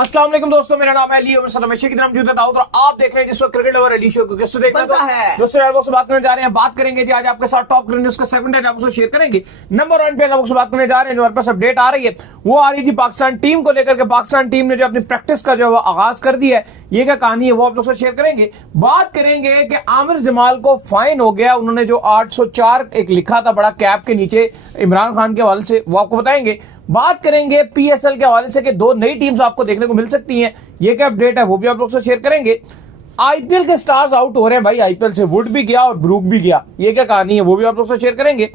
अस्सलाम वालेकुम दोस्तों, मेरा नाम है अली और हमेशा की तरह मौजूद है दाऊद और आप देख रहे हैं जिस वक्त क्रिकेट लवर अली शो को दोस्तों देखते हैं दोस्तों यार दोस्तों बात करने जा रहे हैं। बात करेंगे जी आज आपके साथ टॉप क्रिकेट न्यूज का सेगमेंट है, आपको शेयर करेंगे। नंबर 1 पे आपको बात करने जा रहे हैं, जो हमारे पास अपडेट आ रही है वो आ रही थी पाकिस्तान टीम को लेकर के। पाकिस्तान टीम ने जो अपनी प्रैक्टिस का जो आगाज कर दिया है, ये क्या कहानी है वो आप लोग से शेयर करेंगे। बात करेंगे कि आमिर जमाल को फाइन हो गया, उन्होंने जो 804 एक लिखा था बड़ा कैप के नीचे इमरान खान के हवाले से, वो आपको बताएंगे। बात करेंगे पीएसएल के हवाले से कि 2 नई टीम्स आपको देखने को मिल सकती हैं, ये क्या अपडेट है वो भी आप लोग से शेयर करेंगे। आईपीएल के स्टार्स आउट हो रहे हैं भाई, आईपीएल से वुड भी गया और ब्रूक भी गया, ये क्या कहानी है वो भी आप लोग से शेयर करेंगे।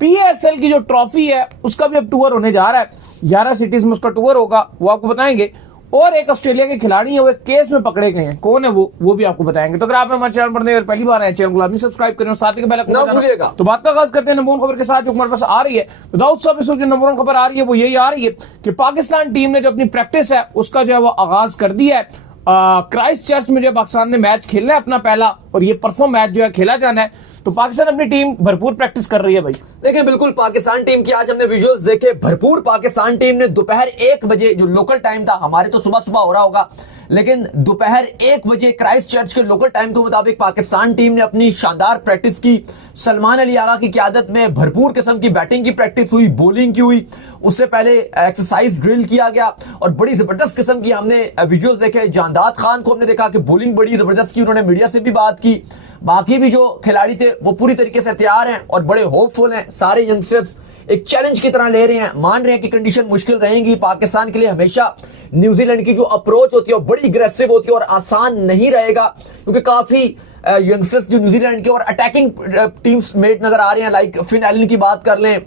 पीएसएल की जो ट्रॉफी है उसका भी अब टूर होने जा रहा है, 11 सिटीज में उसका टूर होगा, वो आपको बताएंगे। और एक ऑस्ट्रेलिया के खिलाड़ी है वो एक केस में पकड़े गए हैं, कौन है वो भी आपको बताएंगे। तो अगर आप हमारे चैनल पर नए और पहली बार आए, चैनल को लाजमी सब्सक्राइब करें और साथ ही बेल आइकन भूलिएगा। तो बात का आगाज करते हैं नंबर 1 खबर के साथ जो हमारे पास आ रही है। तो दाऊद साहब इस जो नंबर 1 खबर आ रही है वो यही आ रही है कि पाकिस्तान टीम ने जो अपनी प्रैक्टिस है उसका जो है वो आगाज कर दिया है। क्राइस्ट चर्च में जो पाकिस्तान ने मैच खेलना है अपना पहला, और ये परसों मैच जो है खेला जाना है। तो पाकिस्तान अपनी टीम भरपूर प्रैक्टिस कर रही है भाई। देखिए बिल्कुल पाकिस्तान टीम की आज हमने विजुअल्स देखे, भरपूर पाकिस्तान टीम ने दोपहर 1 बजे जो लोकल टाइम था, हमारे तो सुबह सुबह हो रहा होगा, लेकिन दोपहर 1 बजे क्राइस्ट चर्च के लोकल टाइम के मुताबिक पाकिस्तान टीम ने अपनी शानदार प्रैक्टिस की। सलमान अली आगा की क़यादत में भरपूर किस्म की बैटिंग की प्रैक्टिस हुई, बॉलिंग की हुई, उससे पहले एक्सरसाइज ड्रिल किया गया और बड़ी जबरदस्त किस्म की हमने विजुअल्स देखे। जानदाद खान को हमने देखा कि बॉलिंग बड़ी जबरदस्त की, उन्होंने मीडिया से भी बात की। बाकी भी जो खिलाड़ी थे वो पूरी तरीके से तैयार हैं और बड़े होपफुल हैं। सारे यंगस्टर्स एक चैलेंज की तरह ले रहे हैं, मान रहे हैं कि कंडीशन मुश्किल रहेंगी पाकिस्तान के लिए। हमेशा न्यूजीलैंड की जो अप्रोच होती है वो बड़ी अग्रेसिव होती है और आसान नहीं रहेगा, क्योंकि काफी यंगस्टर्स जो न्यूजीलैंड के और अटैकिंग टीम्स मेट नजर आ रहे हैं। लाइक फिन एलन की बात कर लें,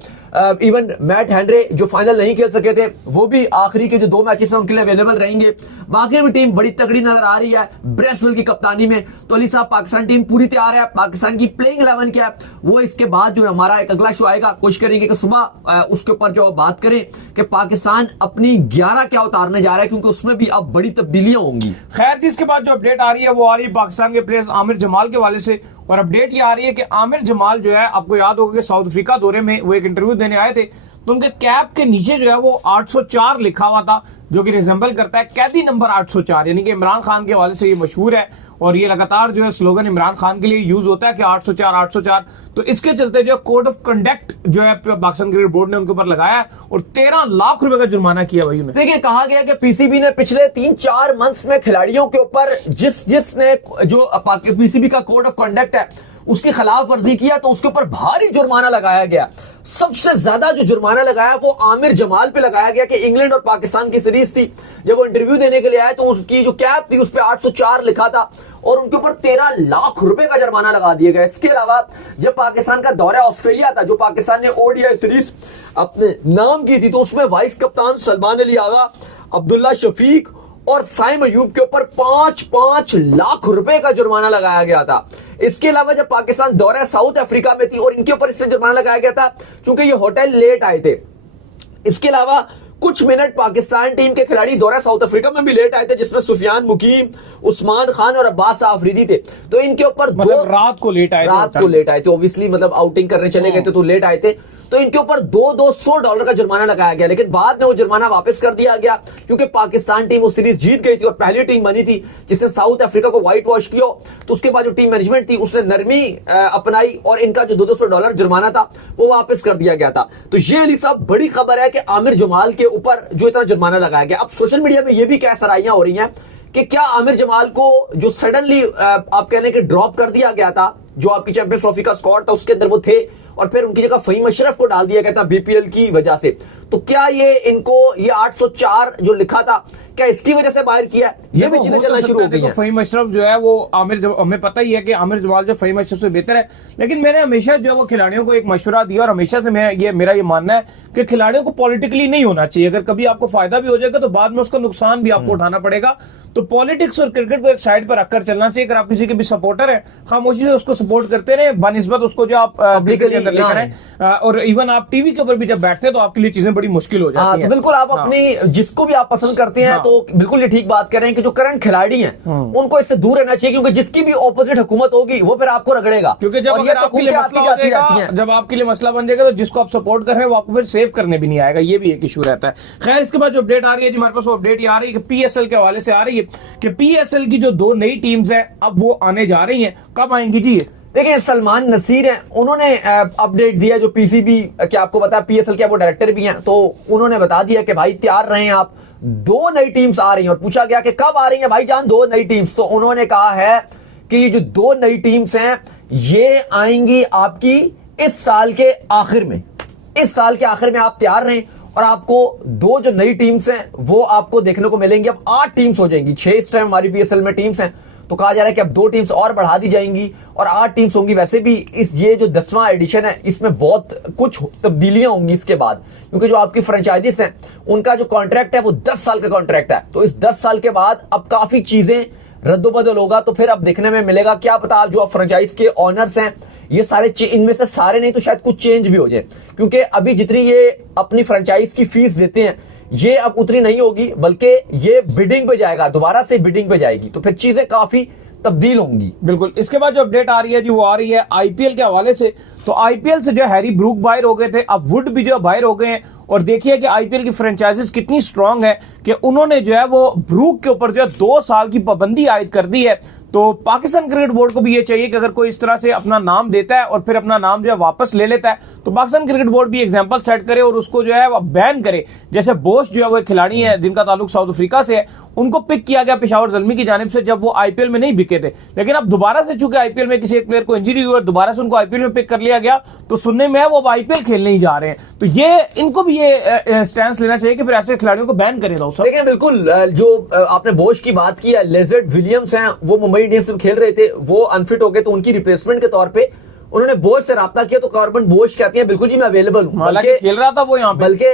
इवन मैट हेनरे जो फाइनल नहीं खेल सके थे वो भी आखिरी के जो 2 मैचेस हैं उनके लिए अवेलेबल रहेंगे। बाकी भी टीम बड़ी तगड़ी नजर आ रही है ब्रेसवेल की कप्तानी में। तो अली साहब पाकिस्तान टीम पूरी तैयार है। पाकिस्तान की प्लेइंग 11 क्या है वो इसके बाद जो है हमारा एक अगला शो आएगा, कोशिश करेंगे कि सुबह उसके ऊपर जो बात करें कि पाकिस्तान अपनी 11 क्या उतारने जा रहा है, क्योंकि उसमें भी अब बड़ी तब्दीलियां होंगी। खैर जिसके बाद जो अपडेट आ रही है वो आ रही है पाकिस्तान के प्लेयर्स आमिर जमाल के हवाले से, और अपडेट ये आ रही है कि आमिर जमाल जो है आपको याद होगा कि साउथ अफ्रीका दौरे में वो एक इंटरव्यू देने आए थे, तो उनके कैप के नीचे जो है वो 804 लिखा हुआ था, जो कि रिजेंबल करता है कैदी नंबर 804, यानी कि इमरान खान के हवाले से ये मशहूर है और ये लगातार जो है स्लोगन इमरान खान के लिए यूज होता है कि 804 804। तो इसके चलते जो कोड ऑफ कंडक्ट जो है पाकिस्तान क्रिकेट बोर्ड ने उनके ऊपर लगाया और 13 लाख रुपए का जुर्माना किया भाई उन्हें। देखिए कहा गया कि पीसीबी ने पिछले 3-4 मंथ्स में खिलाड़ियों के ऊपर जिसने जो पीसीबी का कोड ऑफ कंडक्ट है उसकी खिलाफ वर्जी किया तो उसके ऊपर भारी जुर्माना लगाया गया। सबसे ज्यादा जो जुर्माना लगाया वो आमिर जमाल पे लगाया गया कि इंग्लैंड और पाकिस्तान की सीरीज थी, जब वो इंटरव्यू देने के लिए आए तो उसकी जो कैप थी उस पर 804 लिखा था और उनके ऊपर 13 लाख रुपए का जुर्माना लगा दिया गया। इसके अलावा जब पाकिस्तान का दौरा ऑस्ट्रेलिया था, जो पाकिस्तान ने ओडीआई सीरीज अपने नाम की थी, तो उसमें वाइस कप्तान सलमान अली आगा, अब्दुल्ला शफीक और साइम अयूब के ऊपर 5-5 लाख रुपए का जुर्माना लगाया गया था। इसके अलावा जब पाकिस्तान दौरा साउथ अफ्रीका में थी और इनके ऊपर इससे जुर्माना लगाया गया था क्योंकि ये होटल लेट आए थे। इसके अलावा कुछ मिनट पाकिस्तान टीम के खिलाड़ी दौरा साउथ अफ्रीका में भी लेट आए थे, जिसमें सुफियान मुकीम, उस्मान खान और अब्बास आफरीदी थे। तो इनके ऊपर रात को लेट आए थे ऑब्वियसली, मतलब आउटिंग करने चले गए थे तो लेट आए थे। तो इनके ऊपर $200 का जुर्माना लगाया गया, लेकिन बाद में वो जुर्माना वापस कर दिया गया क्योंकि पाकिस्तान टीम वो सीरीज जीत गई थी और पहली टीम बनी थी जिसने साउथ अफ्रीका को व्हाइट वॉश किया। तो उसके बाद जो टीम मैनेजमेंट थी उसने नरमी अपनाई और इनका जो $200 जुर्माना था वो वापस कर दिया गया था। तो ये अली साहब बड़ी खबर है कि आमिर जमाल के ऊपर जो इतना जुर्माना लगाया गया। अब सोशल मीडिया में ये भी क्या सराहियां हो रही हैं कि क्या आमिर जमाल को जो सडनली आप कहने के ड्रॉप कर दिया गया था, जो आपकी चैंपियंस ट्रॉफी का स्क्वाड था उसके अंदर वो थे और फिर उनकी जगह फहीम अशरफ को डाल दिया गया था बीपीएल की वजह से, तो क्या ये इनको ये 804 जो लिखा था क्या इसकी वजह से बाहर किया? ये भी चीजें चलना शुरू हो गई हैं। फहीम अशरफ जो है वो हमें पता ही है कि आमिर जमाल जो फहीम अशरफ से बेहतर है, लेकिन मैंने हमेशा जो है वो खिलाड़ियों को एक मशवरा दिया और हमेशा से मेरा ये मानना है कि खिलाड़ियों को पॉलिटिकली नहीं होना चाहिए। अगर कभी आपको फायदा भी हो जाएगा तो बाद में उसका नुकसान भी आपको उठाना पड़ेगा। तो पॉलिटिक्स और क्रिकेट को एक साइड पर रखकर चलना चाहिए। अगर आप किसी के भी सपोर्टर है, खामोशी से उसको सपोर्ट करते रहे, बनिस्बत उसको जो आप पब्लिक के अंदर लेकर आए, और इवन आप टीवी के ऊपर भी जब बैठते हैं तो आपके लिए चीजें बड़ी मुश्किल हो जाती है। तो बिल्कुल आप अपनी जिसको भी आप पसंद करते हैं तो बिल्कुल ये ठीक बात कर रहे हैं कि जो करंट खिलाड़ी हैं उनको इससे दूर रहना चाहिए, क्योंकि जिसकी भी ऑपोजिट हुकूमत होगी वो फिर आपको रगड़ेगा, क्योंकि जब अगर आपके लिए मसला हो जाएगा, जब आपके लिए मसला बन जाएगा तो जिसको आप सपोर्ट कर रहे हैं वो आपको फिर सेव करने भी नहीं आएगा, ये भी एक इशू रहता है। खैर इसके बाद जो अपडेट आ रही है जी हमारे पास, वो अपडेट ये आ रही है कि पीएसएल के हवाले से आ रही है कि पीएसएल की जो 2 नई टीम्स हैं अब वो आने जा रही हैं। कब आएंगी जी? देखिए सलमान नसीर हैं, उन्होंने अपडेट दिया, जो पीसीबी क्या आपको पता पीएसएल के वो डायरेक्टर भी हैं, तो उन्होंने बता दिया कि भाई तैयार रहें आप, 2 नई टीम्स आ रही हैं। और पूछा गया कि कब आ रही हैं भाईजान 2 नई टीम्स, तो उन्होंने कहा है कि ये जो 2 नई टीम्स हैं ये आएंगी आपकी इस साल के आखिर में। इस साल के आखिर में आप तैयार रहें और आपको 2 जो नई टीम्स हैं वो आपको देखने को मिलेंगी। अब 8 टीम्स हो जाएंगी, 6 इस टाइम हमारी पीएसएल में टीम्स हैं, तो कहा जा रहा है कि अब 2 टीम्स और बढ़ा दी जाएंगी और 8 टीम्स होंगी। वैसे भी ये जो 10वां एडिशन है इसमें बहुत कुछ तब्दीलियां होंगी इसके बाद, क्योंकि जो आपकी फ्रेंचाइजीज हैं उनका जो कॉन्ट्रैक्ट है वो 10 साल का कॉन्ट्रैक्ट है, तो इस 10 साल के बाद अब काफी चीजें रद्दोबदल होगा। तो फिर अब देखने में मिलेगा, क्या पता आप जो आप फ्रेंचाइज के ऑनर्स हैं ये सारे इनमें से सारे नहीं तो शायद कुछ चेंज भी हो जाए, क्योंकि अभी जितनी ये अपनी फ्रेंचाइज की फीस देते हैं ये अब उतनी नहीं होगी, बल्कि ये बिडिंग पे जाएगा, दोबारा से बिडिंग पे जाएगी, तो फिर चीजें काफी तब्दील होंगी। बिल्कुल। इसके बाद जो अपडेट आ रही है जी वो आ रही है आईपीएल के हवाले से। तो आईपीएल से जो हैरी ब्रूक बाहर हो गए थे, अब वुड भी जो बाहर हो गए हैं, और देखिए कि आईपीएल की फ्रेंचाइजीज कितनी स्ट्रांग है कि उन्होंने जो है वो ब्रूक के ऊपर जो है 2 साल की पाबंदी आयद कर दी है। तो पाकिस्तान क्रिकेट बोर्ड को भी ये चाहिए कि अगर कोई इस तरह से अपना नाम देता है और फिर अपना नाम जो है वापस ले लेता है, तो पाकिस्तान क्रिकेट बोर्ड भी एग्जांपल सेट करे और उसको जो है वो बैन करे। जैसे बोश जो है वो एक खिलाड़ी है जिनका ताल्लुक साउथ अफ्रीका से है, उनको पिक किया गया पेशावर ज़ल्मी की जानिब से जब वो आईपीएल में नहीं बिके थे, लेकिन अब दोबारा से चूंकि आईपीएल में किसी एक प्लेयर को इंजरी हुई और दोबारा से उनको आईपीएल में पिक कर लिया गया, तो सुनने में है वो आईपीएल खेलने ही जा रहे हैं। तो ये इनको भी ये स्टैंड लेना चाहिए कि फिर ऐसे खिलाड़ियों को बैन करें। देखिए बिल्कुल, जो आपने बोश की बात की है, लेजर्ड विलियम्स हैं, वो मुंबई इंडियंस में खेल रहे थे, वो अनफिट हो गए, तो उनकी रिप्लेसमेंट के तौर पे उन्होंने बोश से राब्ता किया, तो कॉर्बन बोश कहती है बिल्कुल जी मैं अवेलेबल हूं। हालांकि खेल रहा था वो यहाँ पे, बल्कि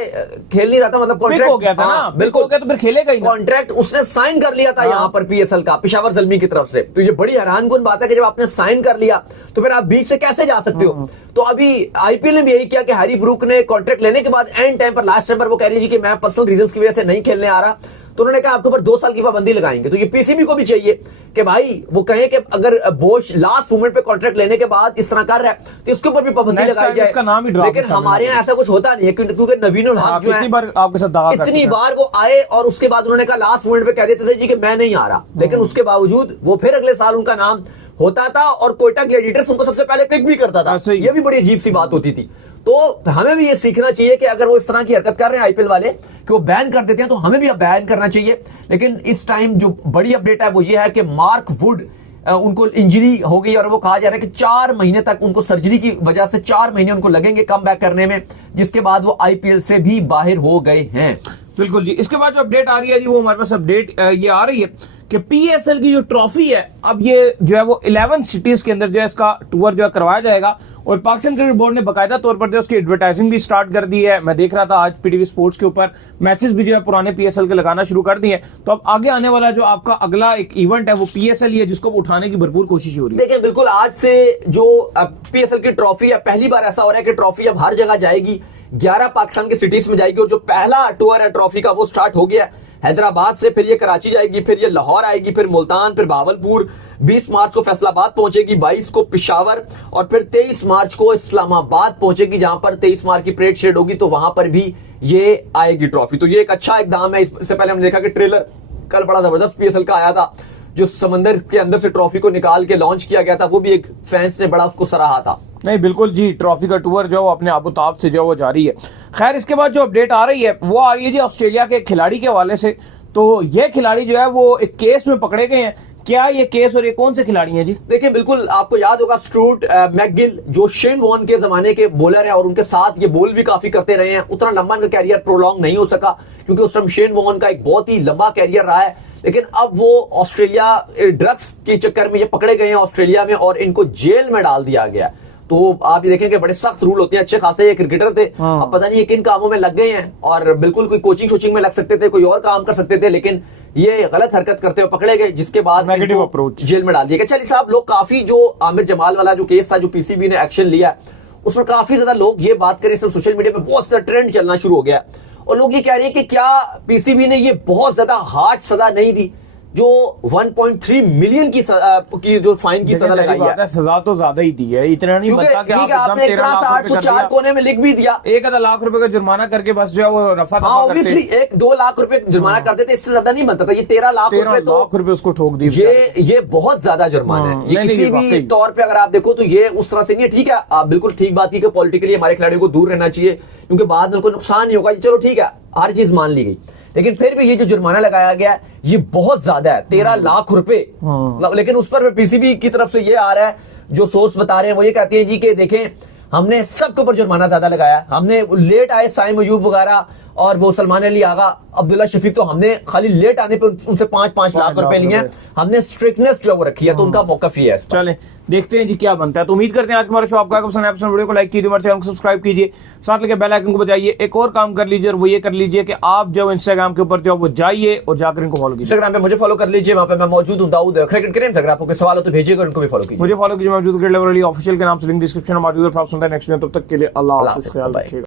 खेल नहीं रहा था, मतलब कॉन्ट्रैक्ट हो गया था ना, बिल्कुल हो गया तो फिर खेलेगा ही। कॉन्ट्रैक्ट उसने साइन कर लिया था यहाँ पर पीएसएल का पेशावर ज़ल्मी की तरफ से। तो ये बड़ी हैरानकुन बात है कि जब आपने साइन कर लिया तो फिर आप बीच से कैसे जा सकते हो। तो अभी आईपीएल ने भी यही किया कि हैरी ब्रूक ने कॉन्ट्रैक्ट लेने के बाद एंड टाइम पर, लास्ट टाइम पर वो कह रही थी कि मैं पर्सनल रीजंस की वजह से नहीं खेलने आ रहा, तो उन्होंने कहा आपके ऊपर 2 साल की पाबंदी लगाएंगे। तो ये पीसीबी को भी चाहिए कि भाई वो कहे कि अगर बोश लास्ट मोमेंट पे कॉन्ट्रैक्ट लेने के बाद इस तरह कर रहा है तो इसके ऊपर भी पाबंदी लगाई जाए। इसका नाम ही लेकिन हमारे यहाँ ऐसा कुछ होता नहीं है, क्योंकि नवीन उल हक जो है आपके साथ इतनी बार वो आए और उसके बाद उन्होंने कहा लास्ट मोमेंट पे कह देते थे जी कि मैं नहीं आ रहा, लेकिन उसके बावजूद वो फिर अगले साल उनका नाम होता था और कोयटा ग्लैडिएटर्स उनको सबसे पहले पिक भी करता था। ये भी बड़ी अजीब सी बात होती थी। तो हमें भी ये सीखना चाहिए कि अगर वो इस तरह की हरकत कर रहे हैं आईपीएल वाले कि वो बैन कर देते हैं, तो हमें भी अब बैन करना चाहिए। लेकिन इस टाइम जो बड़ी अपडेट है वो ये है कि मार्क वुड उनको इंजरी हो गई और वो कहा जा रहा है कि 4 महीने तक उनको सर्जरी की वजह से 4 महीने उनको लगेंगे कम बैक करने में, जिसके बाद वो आईपीएल से भी बाहर हो गए हैं। बिल्कुल जी। इसके बाद जो अपडेट आ रही है जी वो हमारे पास अपडेट ये आ रही है कि पीएसएल की जो ट्रॉफी है अब ये जो है वो 11 सिटीज के अंदर जो है इसका टूर जो है करवाया जाएगा, और पाकिस्तान क्रिकेट बोर्ड ने बाकायदा तौर पर जो उसकी एडवर्टाइजिंग भी स्टार्ट कर दी है। मैं देख रहा था आज पीटीवी स्पोर्ट्स के ऊपर मैचेस भी जो है पुराने पीएसएल के लगाना शुरू कर दिए। तो अब आगे आने वाला जो आपका अगला एक इवेंट है वो पीएसएल ही है, जिसको उठाने की भरपूर कोशिश हो रही है। देखिए बिल्कुल, आज से जो पीएसएल की ट्रॉफी है, पहली बार ऐसा हो रहा है कि ट्रॉफी अब हर जगह जाएगी, 11 पाकिस्तान की सिटीज में जाएगी, और जो पहला टूर है ट्रॉफी का वो स्टार्ट हो गया हैदराबाद से, फिर ये कराची जाएगी, फिर ये लाहौर आएगी, फिर मुल्तान, फिर भावलपुर, 20 मार्च को फैसलाबाद पहुंचेगी, 22 को पिशावर, और फिर 23 मार्च को इस्लामाबाद पहुंचेगी, जहां पर 23 मार्च की परेड शेड होगी, तो वहां पर भी ये आएगी ट्रॉफी। तो ये एक अच्छा इकदाम है। इससे पहले हमने देखा कि ट्रेलर कल बड़ा जबरदस्त पीएसएल का आया था, जो समंदर के अंदर से ट्रॉफी को निकाल के लॉन्च किया गया था, वो भी एक फैंस ने बड़ा उसको सराहा था। नहीं बिल्कुल जी, ट्रॉफी का टूर जो अपने आबुताब से जो वो जारी है। खैर इसके बाद जो अपडेट आ रही है वो आ रही है जी ऑस्ट्रेलिया के खिलाड़ी के हवाले से। तो ये खिलाड़ी जो है वो एक केस में पकड़े गए हैं। क्या ये केस और ये कौन से खिलाड़ी हैं जी? देखिए बिल्कुल, आपको याद होगा स्टूअर्ट मैकगिल जो शेन वॉर्न के जमाने के बॉलर है, और उनके साथ ये बॉल भी काफी करते रहे हैं। उतना लंबा इनका कैरियर प्रोलॉन्ग नहीं हो सका, क्योंकि उस टाइम शेन वॉर्न का एक बहुत ही लंबा कैरियर रहा है। लेकिन अब वो ऑस्ट्रेलिया ड्रग्स के चक्कर में ये पकड़े गए हैं ऑस्ट्रेलिया में, और इनको जेल में डाल दिया गया। तो आप ये देखें कि बड़े सख्त रूल होते हैं। अच्छे खासे ये क्रिकेटर थे, अब पता नहीं ये किन कामों में लग गए हैं, और बिल्कुल कोई कोचिंग शोचिंग में लग सकते थे, कोई और काम कर सकते थे, लेकिन ये गलत हरकत करते हुए पकड़े गए, जिसके बाद नेगेटिव अप्रोच जेल में डाल दिया गया। चलिए साहब, लोग काफी जो आमिर जमाल वाला जो केस था, जो पीसीबी ने एक्शन लिया, उस पर काफी ज्यादा लोग ये बात करें, सब सोशल मीडिया पे बहुत ज्यादा ट्रेंड चलना शुरू हो गया और लोग ये कह रहे हैं कि क्या पीसीबी ने ये बहुत ज्यादा हार्ड सजा नहीं दी जो 1.3 मिलियन की जो फाइन की सजा लगाई है। सजा तो ज्यादा ही दी है, इतना नहीं बनता कि आपने इतना 804 कोने में लिख भी दिया, 1 लाख रुपए का जुर्माना करके बस जो है वो रफा दफा ऑब्वियसली 1-2 लाख रुपए जुर्माना करते थे, इससे ज्यादा नहीं बनता था। ये 13 लाख रुपए उसको ठोक दी। ये बहुत ज्यादा जुर्माना है। ये किसी भी तौर पे अगर आप देखो तो ये उस तरह से नहीं है। ठीक है, आप बिल्कुल ठीक बात की कि पॉलिटिकली हमारे खिलाड़ियों को दूर रहना चाहिए क्योंकि बाद में उनको नुकसान नहीं होगा, चलो ठीक है, हर चीज मान ली गई, लेकिन फिर भी ये जो जुर्माना लगाया गया है ये बहुत ज्यादा है, 13 लाख रुपए। लेकिन उस पर पीसीबी की तरफ से ये आ रहा है, जो सोर्स बता रहे हैं वो ये कहते हैं जी कि देखें हमने सबके ऊपर जुर्माना ज्यादा लगाया, हमने लेट आए साइम अयूब वगैरह और वो सलमान अली आगा, अब्दुल्ला शफीक, तो हमने खाली लेट आने पे उनसे 5-5 लाख रुपए लिए हैं, हमने स्ट्रिक्टनेस जो वो रखी है, तो उनका मौकफ ये है। चलें देखते हैं जी क्या बनता है। तो उम्मीद करते हैं आज हमारा शो आपको पसंद है। वीडियो को लाइक कीजिए, हमारे चैनल को सब्सक्राइब कीजिए, साथ लेके बेल आइकन को बजाइए। एक और काम कर लीजिए और वो ये कर लीजिए कि आप जब इंस्टाग्राम के ऊपर जो वो जाइए और जाकर इनको फॉलो कीजिए। इंस्टाग्राम पे मुझे फॉलो कर लीजिए, वहां पे मैं मौजूद हूं, दाऊद क्रिकेट करें। अगर आपको कोई सवाल हो तो भेजिएगा, उनको भी फॉलो कीजिए। मुझे फॉलो कीजिए, मौजूद क्रिकेट लवर अली ऑफिशियल के नाम से लिंक डिस्क्रिप्शन में मौजूद है। आप सुनते हैं नेक्स्ट वीडियो, तब तक के लिए अल्लाह हाफिज़, ख्याल रखिएगा।